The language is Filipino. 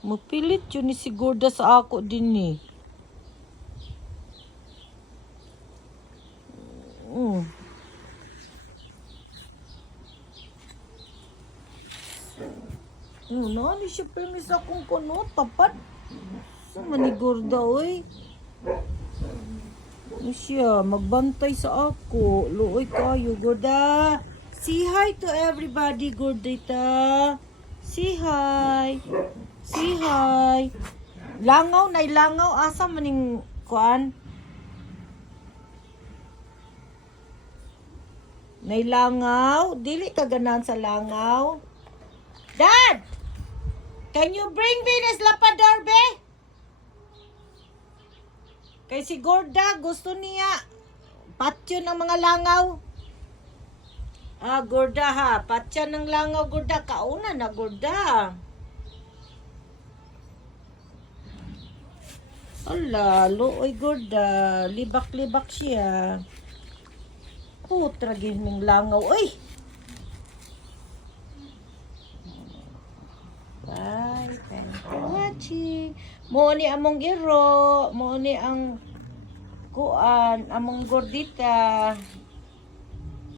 Mapilit yun ni si Gorda sa ako din eh. Nani siya permis akong kuno, tapat. Sa manigorda, oy. Ano siya, magbantay sa ako. Luoy kayo, Gorda. Say hi to everybody, Gordita. Say hi. Say hi. Langaw, nailangaw. Asa maning kuan? Nailangaw? Dili ka ganan sa langaw? Dad! Can you bring me this lapador, be? Kay si Gorda, gusto niya patyo ng mga langaw. Ah, Gorda ha. Patyo ng langaw, Gorda. Kauna na, Gorda. Ala, looy, Gorda. Libak-libak siya. Putra, gining langaw. Uy! Bye. Thanks for watching. Mo ni among giro. Mo ni ang kuan. Among Gordita.